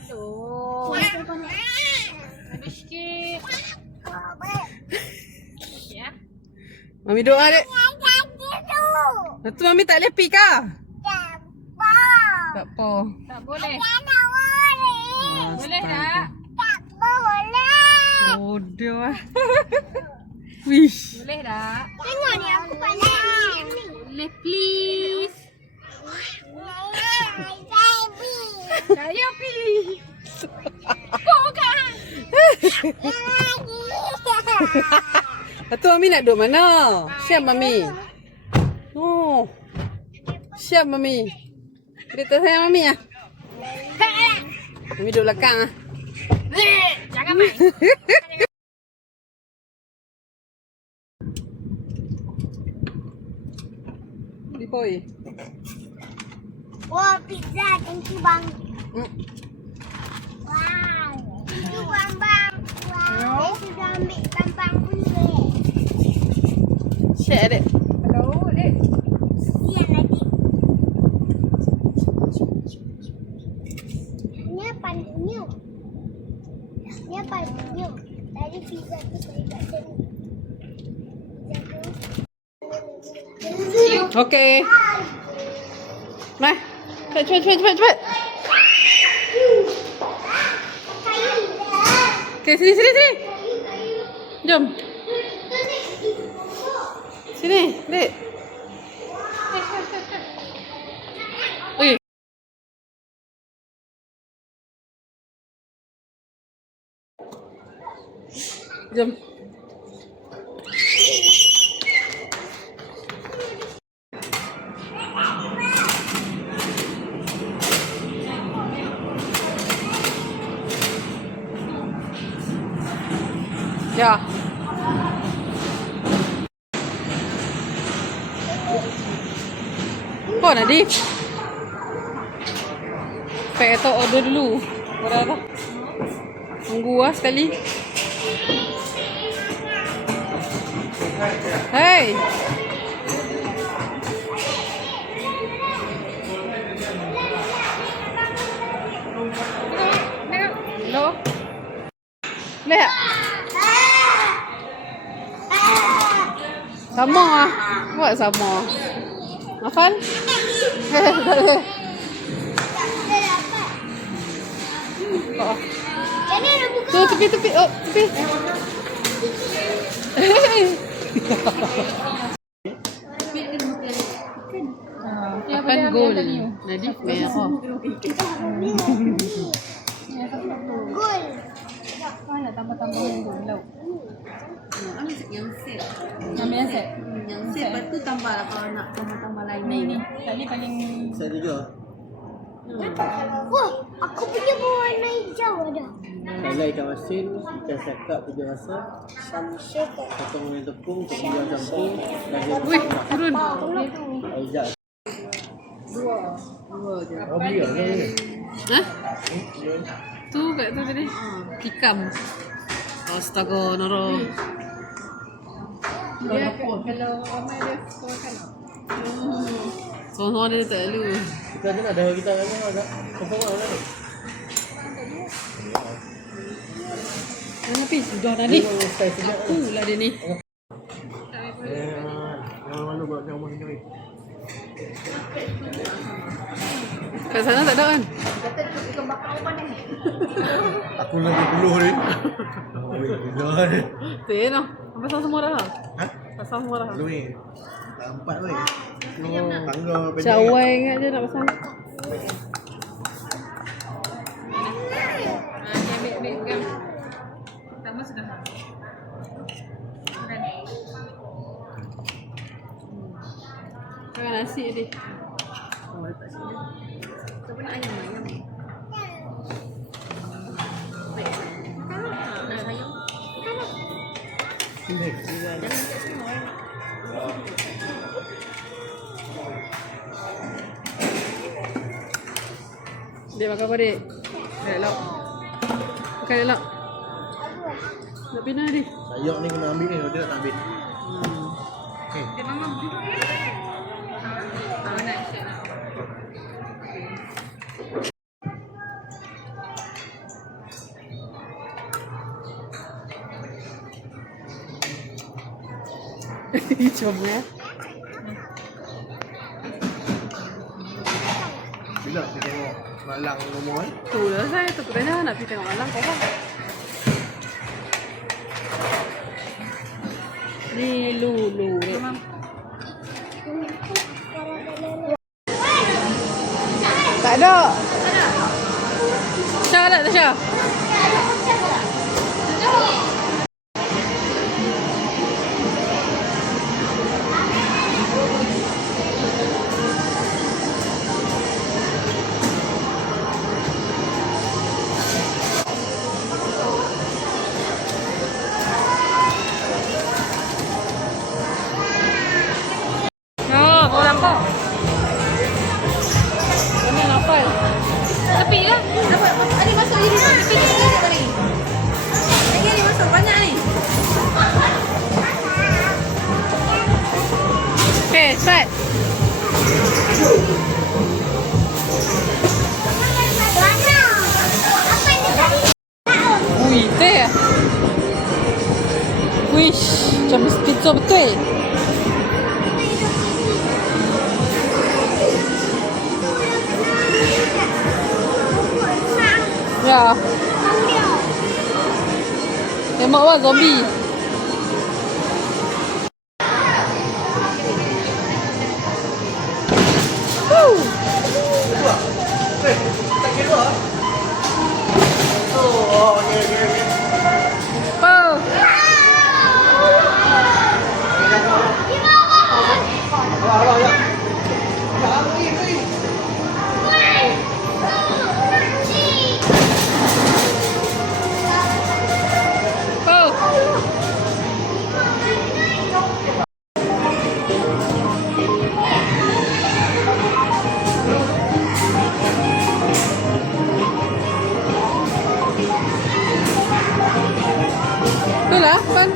Aduh. Aduh sikit. Ya. Mami doa dek. Lepas Mami tak boleh pergi kah? Tak apa. Tak boleh. Boleh tak? Bodoh lah. Wish. Boleh tak? Tengok ni aku pandai ni. Boleh please. Saya pergi. Bukan. Lepas tu Mami nak duduk mana? Siap Mami. Oh. Siap Mami. Dia tak sayang Mami lah. Mami duduk belakang lah. Jangan main. Boy. Wah, pizza. Thank you, bang. Hmm. Wow. Thank you, bang. Wow. Saya sudah ambil bang pun ni. Share dek. Hello, dek. Sian lagi. Ni apa ni? Ni apa ni? Tadi pizza tu saya kat sini. Okay. Nah. Cepat. Okay, sini. Jom. Sini, dek. Oi. Jom. Ya. Oh, Nadif. Pakai atau order dulu. Order apa? Tunggu lah sekali. Hey. Hello. Lihat. Sama lah. Buat sama. Hafal? Oh. Tu tepi. Oh, tepi. Akan gol. Nadif merah. Gol. Mana tambah-tambah yang lauk. Yang set. Ambil yang set. Yang set lepas tu tambah lah kalau nak tambah-tambah lain. Ni. Tadi paling Saya juga. Wah, aku punya berwarna hijau ada. Kalau ikan masin, ikan sakap 3 rasa, potong dengan tepung, tepung campur, dan Wih, turun. ajak. Dua je. Oh, biar ni. Hah? Tu kat tu tadi. Tikam. Astaga, Nora. dia kalau ramai dia sukakan. Semua dia tak lalu. Kita kena ada kita kan ada. Potong mana ni? Tapi sudah dah ni. Style sejak. Lah dia ni. Malu buat kamu sendiri. Kat sana tak ada kan? Aku lagi puluh ni. Oh, gila ni. Tak ya noh. Pasal semua dah. Ha? Pasal semua dah. Belum ni. Tak 4 weh. Tangga pendek. Cawai ingat je nak pasang. Ambil gam. Pertama sudah. Kan. Makan nasi tadi. Oh, letak sini. Kau pun nak ayam. Baik. Nak ayam. Pendek. Jangan letak semua. Dek makan apa dek? Dek lauk. Makan dek lauk. Nak pindah dek. Sayur ni kena ambil ni, dia tak ambil. Okey. Dia mama. Nak set. Jom Bila kita tengok malang nombor ni? Tu lah saya tu kena nak pergi tengok malam kau kan. Ni lulu. Tak ada. Syah ada tak Syah? Kau nampak? Kena nampak. Tepi lah. Adik masuk diri tu. Tepi ni tadi. Lagi adik masuk banyak ni. Okay, start. Ui, teh. Wish, macam pizza betul. Ya. Tembak wah zombie. Woo. Tak kira. Oh, okey. Oh. Abang, ya. Itulah kan.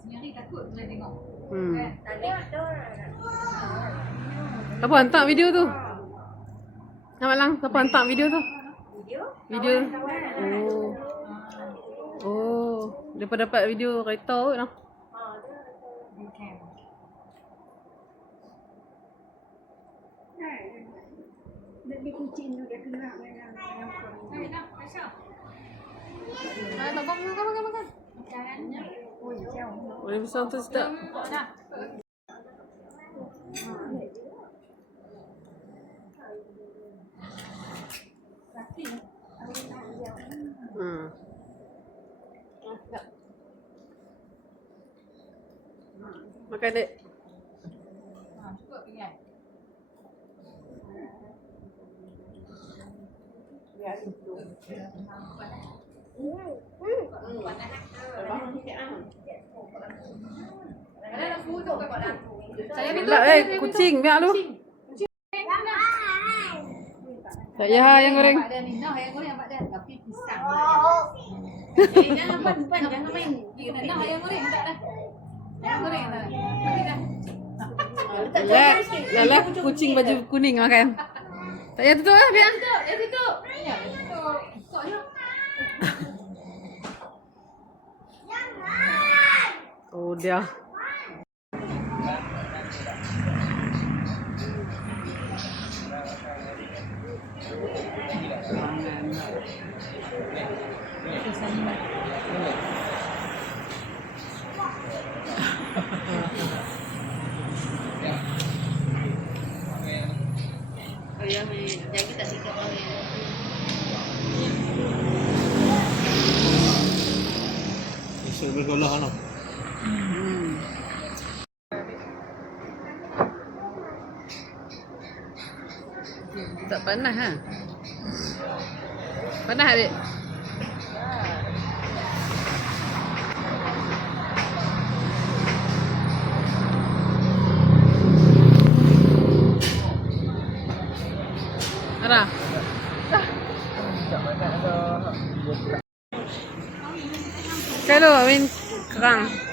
Senyari takut bila tengok. Siapa hantar video tu? Nampak lang, siapa hantar video tu? Video? Oh. Oh, dia dapat video kereta kot lah. Dia kucing tu dia kena. Makan. Boleh besar tu sedap. Makan dek. Cukup tinggal. Saya Lah kucing biar lu. Saya yang goreng. Pak dia ni, nah yang goreng Pak dia. Tapi pisang. Jangan pan, jangan main. Nah yang goreng tak dah. Yang goreng tak. Tapi dah. Lah kucing baju kuning makan. Tak payah tutup lah biar. Tutup, tutup. Ya, tutup. Kok ni? Oh dia. Ayah jaga tak sikap orang. Isu bergolah no. Tak panas ha? Panas adik? Arah? Kalau Amin kerang.